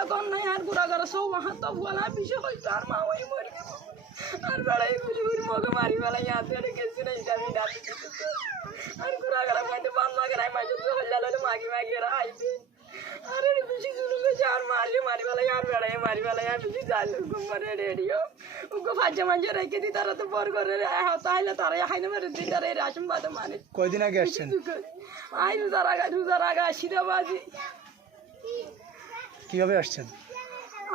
বালা কম নাই আর গুড়া গড়া সব হাত ফুয়ালা পিছে হইতো আর মা ওই মরে গেল আর বেড়াই বুঝি বুঝি মগে মারি বেলা ইয়াত বেড়ে গেছি না এটা আমি ডাকি আর গুড়া গড়া মাইতে বান্না গড়াই মাইতে তো হল্লা ললে মাগি মাগি এরা আইবে আর এর বেশি জুলুম গেছে আর মারলে মারি বেলা আর বেড়াই মারি বেলা আর বেশি জাল ঘুমারে রেডিও উগো ফাজে মাঝে রেখে দি তারা তো বর করে রে হ্যাঁ তাইলে তারা হাইনে মারে দি তারা এই রাসম বাদে মানে কয়দিন আগে আসছেন আই রোজার আগা রোজার আগা সিদাবাজি কীভাবে আসছেন?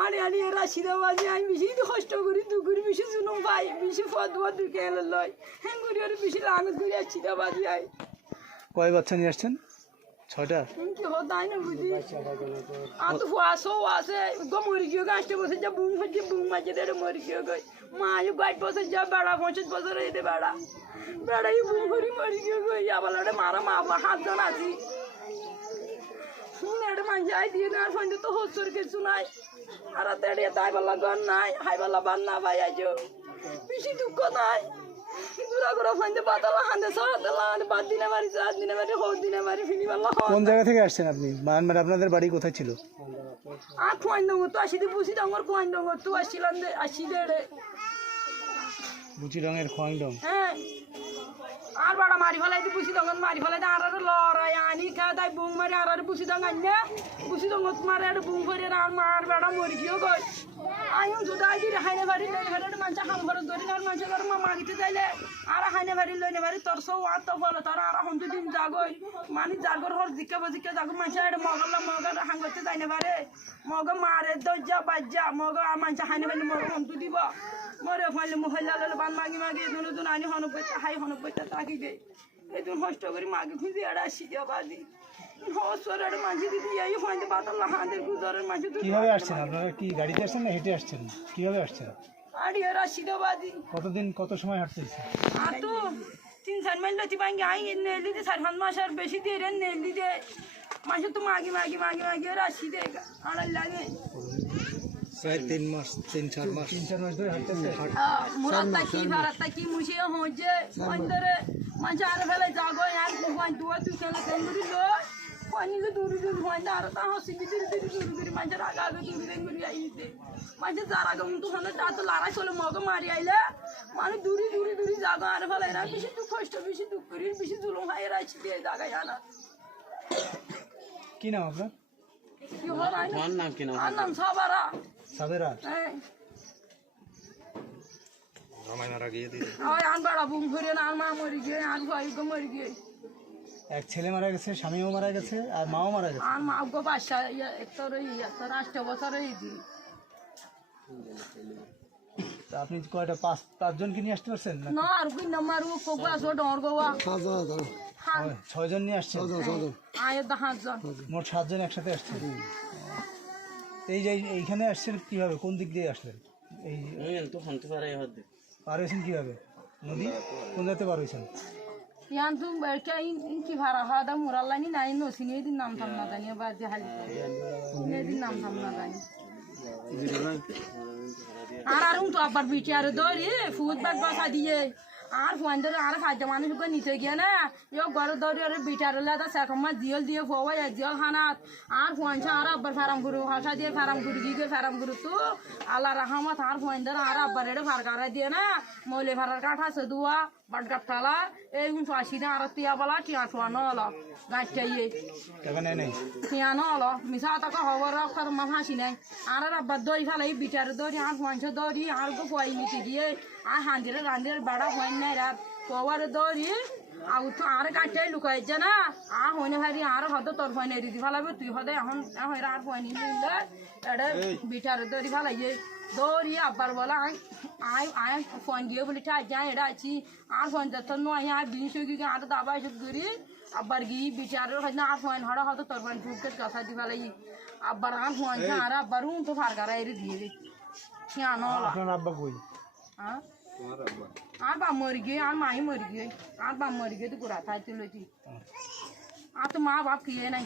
আরে আরে এরা সিদাবাজি আমি বেশি কষ্ট করি দুগুরি বেশি জুনুম পাই বেশি ফদ দুকে এলে লয়। হ্যাঁ করি আর বেশি লাঙত করি আর সিদাবাজি আই কয় বাচ্চা নিয়ে আসছেন? ছয়টা? কি হতাই না বুঝি। আর তো ফুয়াশো আছে গো মরি গিয়ে গাছটা বসে যা বুম হচ্ছে বুম মাঝে দেড়ে মরি গিয়ে গই। মা আয়ু গাছ বসে যা বেড়া পঁচিশ বছর এতে বেড়া। বেড়াই বুম করি মরি গিয়ে গই। আবার মারা মা আবার হাতজন আছি। মাঝে আই দিয়ে না ফোনটা তো হচ্ছর কিছু নাই। আর তেড়ে তাই বেলা গন নাই হাই বেলা বান না ভাই আজো বেশি দুঃখ নাই। দূরা করে ফোনতে বাতালা হান্দে সাহাতলা বাদ দিনে মারি চার দিনে মারি হো দিনে মারি ফিনি বেলা কোন জায়গা থেকে আসছেন আপনি? মায়ানমার আপনাদের বাড়ি কোথায় ছিল? আর খোয়াইন দঙ্গ তো আসি দি বুঝি দঙ্গর খোয়াইন দঙ্গ তো আসছিলাম দে আসি দে রে। বুচি রঙের খোয়াংডং হ্যাঁ আর বাড়া মারি ফেলাই দি বুঝি দঙ্গন মারি ফেলাই দি আর লড়াই আনি খা তাই বুং মারি আর বুঝি দঙ্গ আন্য বুঝি দঙ্গ মারে বুং করে আর মার বেড়া মরি গিয়ে গই আইন জুদা দি হাইনে বাড়ি লই হারে মানসা হাম ঘর ধরি আর মানসা ঘর মা মাগিতে যাইলে আর হাইনে বাড়ি লইনে বাড়ি, তোর সৌ আর তো বলে, তোর আর হন দিন জাগই। মানি জাগর হর দিকে বদিকে জাগো মানসা এটা মগল মগল হাঙ্গতে যাইনে বারে মগ মারে দজ্জা বাজ্জা মগ মানসা হাইনে বাড়ি মগ হন দিব। মরে ফাইলে মহিলা ললে বান মাগি মাগি দুনো দুন আনি হন পইতা হাই হন পইতা তাকি দে এই দুন হষ্ট করি মাগি খুঁজি এড়া সিজা বাদি এড়া মাঝি দিদি এই হইতে বাতাল হাঁদের গুজরের মাঝি কীভাবে আসছেন? আপনারা কি গাড়িতে আসছেন না হেঁটে আসছেন? কীভাবে আসছেন? আড়ি এড়া সিজা বাদি কতদিন কত সময় হাঁটতে আর তো তিন চার মাইল লতি বাঙ্গি আই নেলি দে চার পাঁচ মাস আর বেশি দিয়ে রে নেলি দে মাসে তো মাগি মাগি মাগি মাগি এরা আসি দে আড়াই লাগে। প্রায় তিন মাস তিন চার মাস। তিন চার মাস ধরে হাঁটতেছে মুরাত্তা কি ভারাত্তা কি মুশিয়ে হচ্ছে মন্দরে মাঝে আর ফেলে যাগো আর কোন দুয়া তুই খেলে কেন্দ্রি লো পানি কে দূরি দূরি হয় না আর তা হসি দিদি দিদি দূরি দূরি মাঝে আগা আগা দূরি দূরি দূরি আইতে মাঝে যারা গম তো হনে তা তো লারা চলে মগ মারি আইলে মানে দূরি দূরি দূরি জাগো আর ফেলে এরা বেশি দুঃখ কষ্ট বেশি দুঃখ করি বেশি জুলুম হয় এরা আইছি দিয়ে জায়গায় আনা কি নাম আপনার কি হয় না নাম কি নাম নাম সাবারা সাবেরা হ্যাঁ ওই আন বাড়া বুম ঘুরে না আর মা মরি গিয়ে আর ভাই গো মরি গিয়ে এক ছেলে মারা গেছে স্বামীও মারা গেছে আর মাও মারা গেছে। আর মা গো বাসা তোর তোর আষ্ট বছর হয়েছি তা আপনি কয়টা পাঁচ পাঁচজন কি নিয়ে আসতে পারছেন না না আর কি নাম্বার ও কোকো আসো ডর গোয়া হ্যাঁ। ছয়জন নিয়ে আসছেন? আয় দা হাতজন। মোট সাতজন একসাথে আসছেন? এই যে এইখানে আসছেন কীভাবে? কোন দিক দিয়ে আসলেন? এই তো শুনতে পারে পার হয়েছেন কীভাবে? নদী? কোন জায়গাতে পার হয়েছেন? ইয়ান তুম বেরকে in ki ভাড়া হওয়া দা মুরাল্লানি নাই নসিনি এদিন নাম থাম না জানি বা যে হালি এদিন নাম থাম না জানি আর আর তো আবার বিটি আর দরি ফুট বাগ বাসা দিয়ে আর ফোন ধরে আর খাদ্য মানুষ ওকে নিতে গিয়ে না ইয়ে ঘরে দরি আর বিটার লাদা সেরকম জিয়ল দিয়ে ফোয়াই জিয়ল খানাত আর ফোন আর আব্বার ফারাম গুরু হাসা দিয়ে ফারাম গুরু গিয়ে ফারাম গুরু তো। আল্লাহ রাহমত আর ফোন ধরে আর আব্বার এটা ফার কারা দিয়ে না মৌলে ফারার কাঠ আছে দুয়া বাট গাপটালা এই ফাঁসি না আর টিয়া বলা টিয়া ঠোয়া নলা গাছটা ইয়ে পিয়ানো হলো মিশা তাকে খবর রাখার মা ফাঁসি নাই। আর আব্বার দই ফেলাই বিটার দড়ি আর পঞ্চ দড়ি আর গো পয় নিতে দিয়ে আর হান্দিরে রান্দিরে বাড়া হয় নাই আর কবার দড়ি আর তো আর কাটাই লুকাইছে না আর হইনে ভারি আর হয়তো তোর ফোন এরি দি ফেলাবে তুই হদে এখন এখন আর ফোন নিলে এটা বিটার দড়ি ফেলাইয়ে দৌড়ি আব্বার বলা আয় আয় ফোন দিয়ে বলি ঠাই যাই এটা আছি আর ফোন যত নয় আর বিশ গিয়ে আর দাবা এসব করি আব্বার গি বিচারের হয় না আর ফোন হড়া হয়তো তোর ফোন ঢুকতে কথা দিবা লাগি আব্বার আর ফোন আর আব্বার উন তো ফার করা এর দিয়ে দে কেন আব্বা কই হ্যাঁ আর বা মরি গিয়ে আর মাই মরি গিয়ে আর বা মরি গিয়ে তো গুড়া থাই তুলেছি আর তো মা বাপ কিয়ে নাই